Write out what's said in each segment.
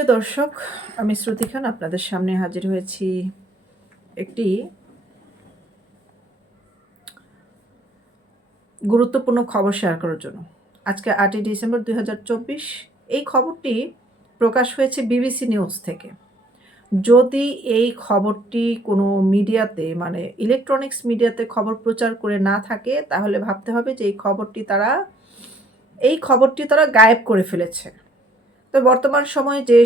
প্রিয় দর্শক, আমি শ্রুতি খান, আপনাদের সামনে হাজির হয়েছি একটি গুরুত্বপূর্ণ খবর শেয়ার করার জন্য। আজকে আটই ডিসেম্বর দুই হাজার চব্বিশ, এই খবরটি প্রকাশ হয়েছে বিবিসি নিউজ থেকে। যদি এই খবরটি কোনো মিডিয়াতে মানে ইলেকট্রনিক্স মিডিয়াতে খবর প্রচার করে না থাকে, তাহলে ভাবতে হবে যে এই খবরটি তারা, এই খবরটি তারা গায়েব করে ফেলেছে। তো বর্তমান সময়ে যে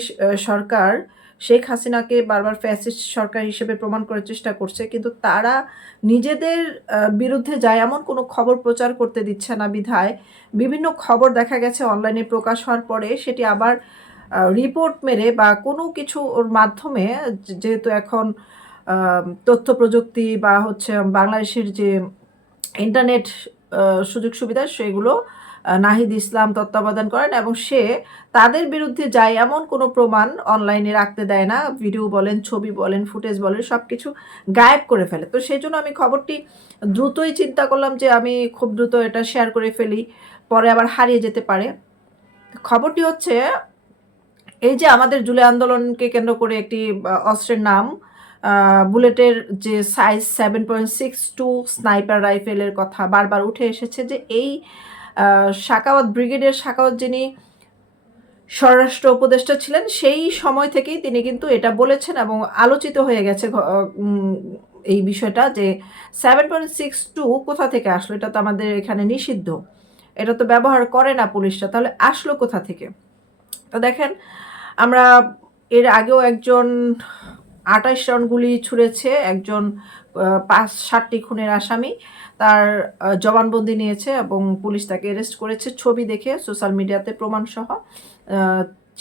সরকার, শেখ হাসিনাকে বারবার ফ্যাসিস্ট সরকার হিসেবে প্রমাণ করার চেষ্টা করছে, কিন্তু তারা নিজেদের বিরুদ্ধে যায় এমন কোনো খবর প্রচার করতে দিচ্ছে না বিধায়। বিভিন্ন খবর দেখা গেছে, অনলাইনে প্রকাশ হওয়ার পরে সেটি আবার রিপোর্ট মেরে বা কোনো কিছু ওর মাধ্যমে, যেহেতু এখন তথ্য প্রযুক্তি বা হচ্ছে বাংলাদেশের যে ইন্টারনেট সুযোগ সুবিধা, সেগুলো নাহিদ ইসলাম তত্ত্বাবধান করেন এবং সে তাদের বিরুদ্ধে যায় এমন কোনো প্রমাণ অনলাইনে রাখতে দেয় না। ভিডিও বলেন, ছবি বলেন ফুটেজ বলেন সব কিছু গায়েব করে ফেলে। তো সেই জন্য আমি খবরটি দ্রুতই চিন্তা করলাম যে আমি খুব দ্রুত এটা শেয়ার করে ফেলি, পরে আবার হারিয়ে যেতে পারে। খবরটি হচ্ছে, এই যে আমাদের জুলাই আন্দোলনকে কেন্দ্র করে একটি অস্ত্রের নাম বুলেটের যে size seven point six two sniper রাইফেলের কথা বারবার উঠে এসেছে যে এই শাকাওয়াত ব্রিগেডের শাকাওয়াত যিনি স্বরাষ্ট্র উপদেষ্টা ছিলেন, সেই সময় থেকেই তিনি কিন্তু এটা বলেছেন এবং আলোচিত হয়ে গেছে এই বিষয়টা যে সেভেন পয়েন্ট সিক্স টু কোথা থেকে আসলো? এটা তো আমাদের এখানে নিষিদ্ধ। এটা তো ব্যবহার করে না পুলিশরা, তাহলে আসলো কোথা থেকে? তো দেখেন, আমরা এর আগেও একজন আঠাশ রাউন্ড গুলি ছুঁড়েছে, একজন পাঁচ ষাটটি খুনের আসামি। তার জবানবন্দি নিয়েছে এবং পুলিশ তাকে অ্যারেস্ট করেছে। ছবি দেখে সোশ্যাল মিডিয়াতে প্রমাণসহ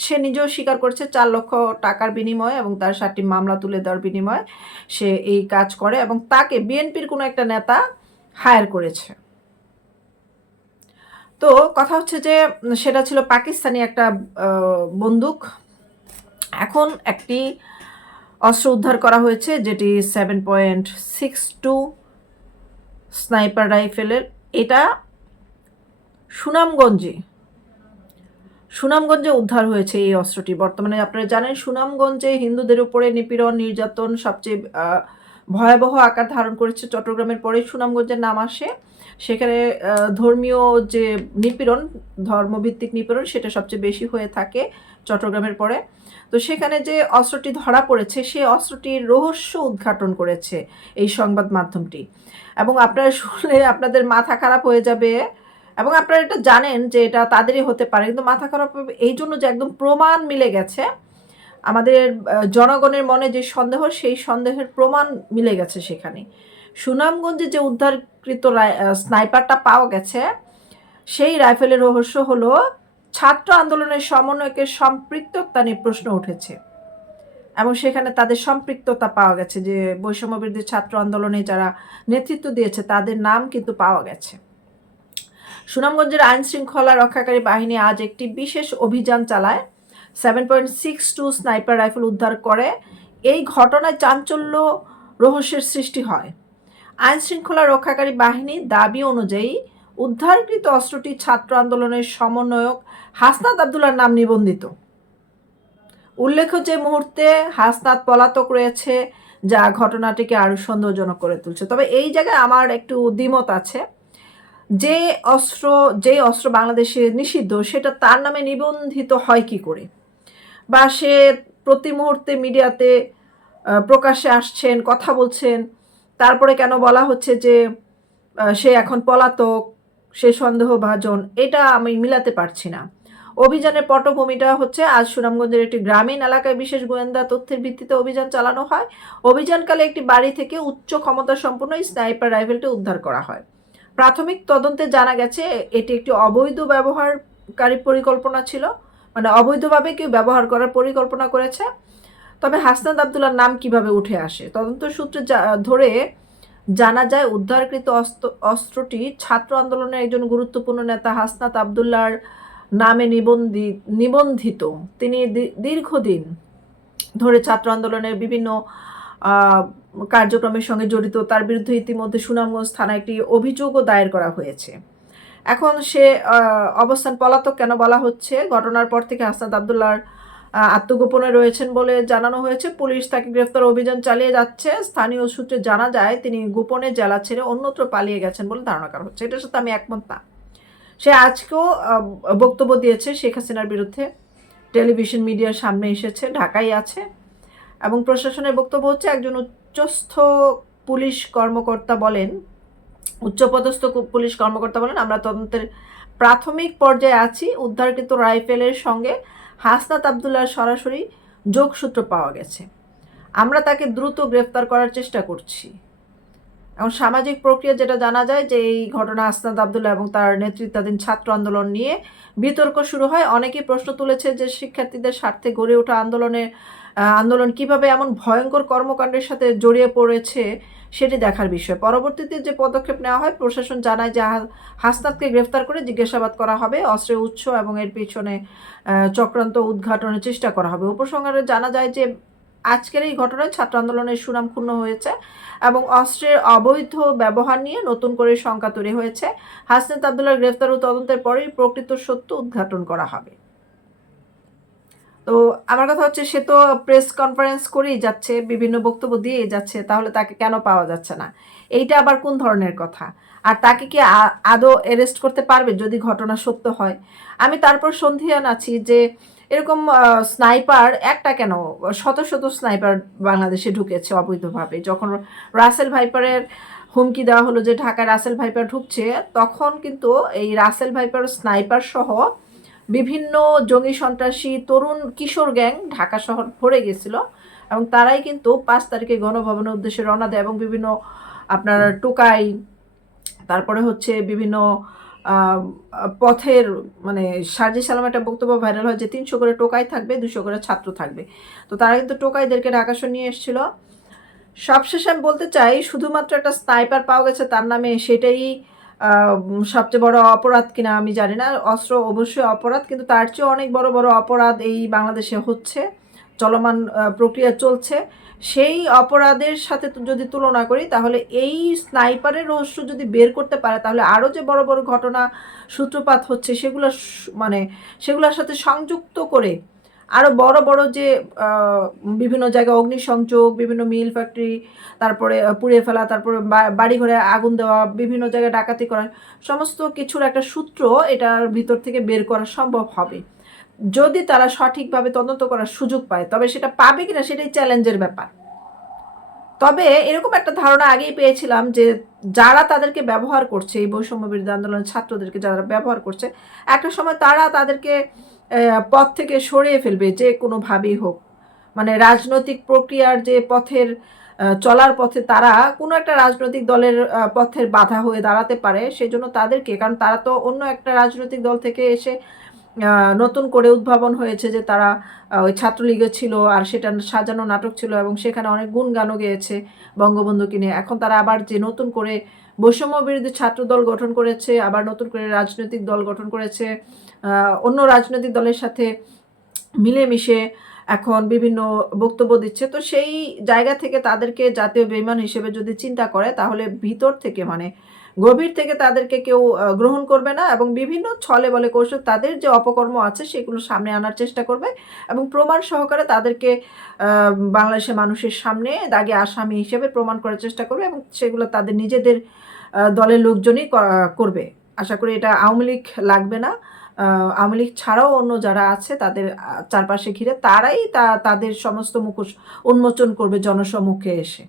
সে নিজেও স্বীকার করছে চার লক্ষ টাকার বিনিময়ে এবং তার সাতটি মামলা তুলে দেওয়ার বিনিময়ে সে এই কাজ করে এবং তাকে বিএনপির কোনো একটা নেতা হায়ার করেছে। তো কথা হচ্ছে যে, সেটা ছিল পাকিস্তানি একটা বন্দুক। এখন একটি অস্ত্র উদ্ধার করা হয়েছে, যেটি seven point six two sniper রাইফেলের এটা সুনামগঞ্জে সুনামগঞ্জে উদ্ধার হয়েছে এই অস্ত্রটি। বর্তমানে আপনারা জানেন, সুনামগঞ্জে হিন্দুদের উপরে নিপীড়ন, নির্যাতন সবচেয়ে ভয়াবহ আকার ধারণ করেছে চট্টগ্রামের পরে সুনামগঞ্জের নাম আসে। সেখানে ধর্মীয় যে নিপীড়ন, ধর্মভিত্তিক নিপীড়ন সেটা সবচেয়ে বেশি হয়ে থাকে চট্টগ্রামের পরে। তো সেখানে যে অস্ত্রটি ধরা পড়েছে সেই অস্ত্রটির রহস্য উদ্ঘাটন করেছে এই সংবাদ মাধ্যমটি। এবং আপনারা শুনলে আপনাদের মাথা খারাপ হয়ে যাবে এবং আপনারা এটা জানেন যে এটা তাদেরই হতে পারে। কিন্তু মাথা খারাপ এই জন্য যে একদম প্রমাণ মিলে গেছে। আমাদের জনগণের মনে যে সন্দেহ, সেই সন্দেহের প্রমাণ মিলে গেছে সেখানে। সুনামগঞ্জে যে উদ্ধারকৃত স্নাইপারটা পাওয়া গেছে, সেই রাইফেলের রহস্য হলো, ছাত্র আন্দোলনের সমন্বয়কের সম্পৃক্ততা নিয়ে প্রশ্ন উঠেছে। এবং সেখানে তাদের সম্পৃক্ততা পাওয়া গেছে যে, বৈষম্য বিরোধী ছাত্র আন্দোলনে যারা নেতৃত্ব দিয়েছে, তাদের নাম কিন্তু পাওয়া গেছে। সুনামগঞ্জের আইন শৃঙ্খলা রক্ষাকারী বাহিনী আজ একটি বিশেষ অভিযান চালায়। Seven point six two sniper rifle উদ্ধার করে। এই ঘটনায় চাঞ্চল্য রহস্যের সৃষ্টি হয়। আইন শৃঙ্খলা রক্ষাকারী বাহিনী দাবি অনুযায়ী উদ্ধারকৃত অস্ত্রটি ছাত্র আন্দোলনের সমন্বয়ক হাসনাত আবদুল্লার নাম নিবন্ধিত। উল্লেখ্য যে মুহূর্তে হাসনাত পলাতক রয়েছে, যা ঘটনাটিকে আরও সন্দেহজনক করে তুলছে। তবে এই জায়গায় আমার একটু দ্বিমত আছে। যে অস্ত্র যে অস্ত্র বাংলাদেশে নিষিদ্ধ, সেটা তার নামে নিবন্ধিত হয় কি করে? বা সে প্রতি মুহূর্তে মিডিয়াতে প্রকাশ্যে আসছেন, কথা বলছেন। তারপরে কেন বলা হচ্ছে যে সে এখন পলাতক, সে সন্দেহভাজন, এটা আমি মিলাতে পারছি না। অভিযানের পটভূমিটা হচ্ছে, আজ সুনামগঞ্জের একটি গ্রামীণ এলাকায় বিশেষ গোয়েন্দা তথ্যের ভিত্তিতে অভিযান চালানো হয়। অভিযানকালে একটি বাড়ি থেকে উচ্চ ক্ষমতা সম্পন্ন স্নাইপার রাইফেলটি উদ্ধার করা হয়। প্রাথমিক তদন্তে জানা গেছে, এটি একটি অবৈধ ব্যবহারকারী পরিকল্পনা ছিল। মানে অবৈধভাবে কেউ ব্যবহার করার পরিকল্পনা করেছে। তবে হাসনাত আবদুল্লার নাম কীভাবে উঠে আসে? তদন্ত সূত্রে ধরে জানা যায়, উদ্ধারকৃত অস্ত্র, অস্ত্রটি ছাত্র আন্দোলনের একজন গুরুত্বপূর্ণ নেতা হাসনাত আবদুল্লার নামে নিবন্ধি, নিবন্ধিত। তিনি দীর্ঘদিন ধরে ছাত্র আন্দোলনের বিভিন্ন কার্যক্রমের সঙ্গে জড়িত। তার বিরুদ্ধে ইতিমধ্যে সুনামগঞ্জ থানায় একটি অভিযোগও দায়ের করা হয়েছে। এখন সে অবস্থান পলাতক কেন বলা হচ্ছে? ঘটনার পর থেকে হাসনাত আবদুল্লার আত্মগোপনে রয়েছেন বলে জানানো হয়েছে। পুলিশ তাকে গ্রেফতার অভিযান চালিয়ে যাচ্ছে। স্থানীয় সূত্রে জানা যায়, তিনি গোপনে জেলা ছেড়ে অন্যত্র পালিয়ে গেছেন বলে ধারণা করা হচ্ছে। এটার সাথে আমি একমত না। সে আজকেও বক্তব্য দিয়েছে শেখ হাসিনার বিরুদ্ধে। টেলিভিশন মিডিয়ার সামনে এসেছে ঢাকায় আছে। এবং প্রশাসনের বক্তব্য হচ্ছে, একজন উচ্চস্থ পুলিশ কর্মকর্তা বলেন উচ্চপদস্থ পুলিশ কর্মকর্তা বলেন আমরা তদন্তের প্রাথমিক পর্যায়ে আছি। উদ্ধারকৃত রাইফেলের সঙ্গে হাসনাত আবদুল্লাহ সরাসরি যোগসূত্র পাওয়া গেছে। আমরা তাকে দ্রুত গ্রেফতার করার চেষ্টা করছি। এখন সামাজিক প্রক্রিয়া যেটা জানা যায় যে এই ঘটনা আসনাদ আবদুল্লাহ এবং তার নেতৃত্বাধীন ছাত্র আন্দোলন নিয়ে বিতর্ক শুরু হয়। অনেকেই প্রশ্ন তুলেছে যে শিক্ষার্থীদের স্বার্থে গড়ে ওঠা আন্দোলনে আহ, আন্দোলন কীভাবে এমন ভয়ঙ্কর কর্মকাণ্ডের সাথে জড়িয়ে পড়েছে সেটি দেখার বিষয়। পরবর্তীতে যে পদক্ষেপ নেওয়া হয়, প্রশাসন জানায় যে হাসনাতকে গ্রেফতার করে জিজ্ঞাসাবাদ করা হবে। অস্ত্রের উৎস এবং এর পিছনে চক্রান্ত উদ্ঘাটনের চেষ্টা করা হবে। উপসংহারে জানা যায় যে আজকের এই ঘটনায় ছাত্র আন্দোলনের সুনাম ক্ষুণ্ণ হয়েছে এবং অস্ত্রের অবৈধ ব্যবহার নিয়ে নতুন করে শঙ্কা তৈরি হয়েছে। হাসনাত আবদুল্লাহ গ্রেফতার ও তদন্তের পরেই প্রকৃত সত্য উদ্ঘাটন করা হবে। তো আমার কথা হচ্ছে সে তো প্রেস কনফারেন্স করেই যাচ্ছে, বিভিন্ন বক্তব্য দিয়েই যাচ্ছে, তাহলে তাকে কেন পাওয়া যাচ্ছে না? এইটা আবার কোন ধরনের কথা? আর তাকে কি আদৌ অ্যারেস্ট করতে পারবে যদি ঘটনা সত্য হয়? আমি তারপর সন্ধিয়ান আছি যে এরকম স্নাইপার একটা কেন, শত শত স্নাইপার বাংলাদেশে ঢুকেছে অবৈধভাবে। যখন রাসেল ভাইপারের হুমকি দেওয়া হলো যে ঢাকায় রাসেল ভাইপার ঢুকছে, তখন কিন্তু এই রাসেল ভাইপার স্নাইপার সহ বিভিন্ন জঙ্গি সন্ত্রাসী তরুণ কিশোর গ্যাং ঢাকা শহর ভরে গেছিল এবং তারাই কিন্তু পাঁচ তারিখে গণভবনের উদ্দেশ্যে রওনা দেয় এবং বিভিন্ন আপনার টোকাই তারপরে হচ্ছে বিভিন্ন পথের মানে সার্জি সালাম একটা বক্তব্য ভাইরাল হয় যে তিনশো করে টোকাই থাকবে দুশো করে ছাত্র থাকবে। তো তারা কিন্তু টোকাইদেরকে ঢাকা নিয়ে এসেছিল। সবশেষে আমি বলতে চাই শুধুমাত্র একটা স্নাইপার পাওয়া গেছে তার নামে সেটাই সবচেয়ে বড় অপরাধ কিনা আমি জানি না, অস্ত্র অবশ্যই অপরাধ, কিন্তু তার চেয়েও অনেক বড় বড় অপরাধ এই বাংলাদেশে হচ্ছে, চলমান প্রক্রিয়া চলছে। সেই অপরাধের সাথে যদি তুলনা করি, তাহলে এই স্নাইপারের রহস্য যদি বের করতে পারে, তাহলে আরও যে বড় বড় ঘটনা সূত্রপাত হচ্ছে, সেগুলো মানে সেগুলোর সাথে সংযুক্ত করে আরও বড় বড় যে বিভিন্ন জায়গায় অগ্নিসংযোগ, বিভিন্ন মিল ফ্যাক্টরি, তারপরে পুড়িয়ে ফেলা, তারপরে বা- বাড়িঘরে আগুন দেওয়া, বিভিন্ন জায়গায় ডাকাতি করা, সমস্ত কিছুর একটা সূত্র এটার ভিতর থেকে বের করা সম্ভব হবে। যদি তারা সঠিকভাবে তদন্ত করার সুযোগ পায়, তবে সেটা পাবে কিনা সেটাই চ্যালেঞ্জের ব্যাপার। তবে এরকম একটা ধারণা আগেই পেয়েছিলাম যে, যারা তাদেরকে ব্যবহার করছে, এই বৈষম্য বিরোধী আন্দোলনের ছাত্রদেরকে যারা ব্যবহার করছে, একটা সময় তারা তাদেরকে পথ থেকে সরিয়ে ফেলবে, যে কোনোভাবেই হোক। মানে রাজনৈতিক প্রক্রিয়ার যে পথের চলার পথে তারা কোনো একটা রাজনৈতিক দলের পথের বাধা হয়ে দাঁড়াতে পারে সেই জন্য তাদেরকে, কারণ তারা তো অন্য একটা রাজনৈতিক দল থেকে এসে নতুন করে উদ্ভাবন হয়েছে যে তারা ওই ছাত্রলীগে ছিল আর সেটা সাজানো নাটক ছিল এবং সেখানে অনেক গুণগানও গেয়েছে বঙ্গবন্ধুকে নিয়ে। এখন তারা আবার যে নতুন করে বৈষম্য বিরোধী ছাত্র দল গঠন করেছে, আবার নতুন করে রাজনৈতিক দল গঠন করেছে অন্য রাজনৈতিক দলের সাথে মিলেমিশে এখন বিভিন্ন বক্তব্য দিচ্ছে। তো সেই জায়গা থেকে তাদেরকে জাতীয় বেমান হিসেবে যদি চিন্তা করে, তাহলে ভিতর থেকে মানে গভীর থেকে তাদেরকে কেউ গ্রহণ করবে না এবং বিভিন্ন ছলে বলে কৌশল তাদের যে অপকর্ম আছে সেগুলো সামনে আনার চেষ্টা করবে এবং প্রমাণ সহকারে তাদেরকে বাংলাদেশের মানুষের সামনে দাগে আসামি হিসেবে প্রমাণ করার চেষ্টা করবে এবং সেগুলো তাদের নিজেদের দলের লোকজনই করবে। আশা করি এটা আওয়ামী লীগ লাগবে না। আওয়ামী লীগ ছাড়াও অন্য যারা আছে তাদের চারপাশে ঘিরে তারাই তা, তাদের সমস্ত মুখোশ উন্মোচন করবে জনসমুখে এসে।